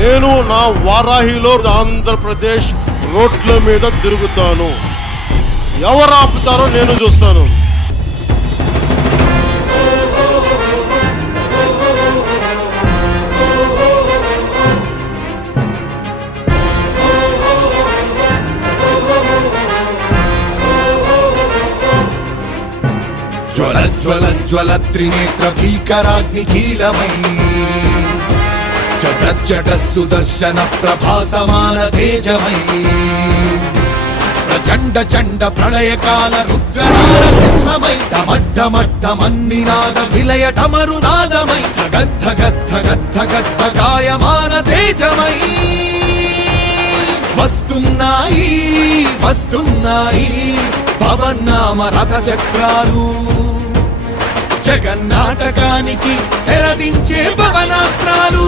నేను నా వారాహిలో ఆంధ్రప్రదేశ్ రోడ్ల మీద తిరుగుతాను. ఎవరు ఆపుతారో నేను చూస్తాను. జ్వల జ్వల జ్వల త్రినేత్ర భీకరాగ్ని కీలమై చట చట సుదర్శన ప్రభాసమాన తేజమై ప్రచండ చండ ప్రళయకాల రుద్రనారసింహమై డమడ్డమడ్డమన్నినాద విలయ టమరునాదమై గద్ద గద్ద గద్ద గద్ద గాయమాన తేజమై వస్తున్నాయి వస్తున్నాయి పవన్నామ రథ చక్రాలు జగన్నాటకానికి తెరదించే పవనాస్త్రాలు.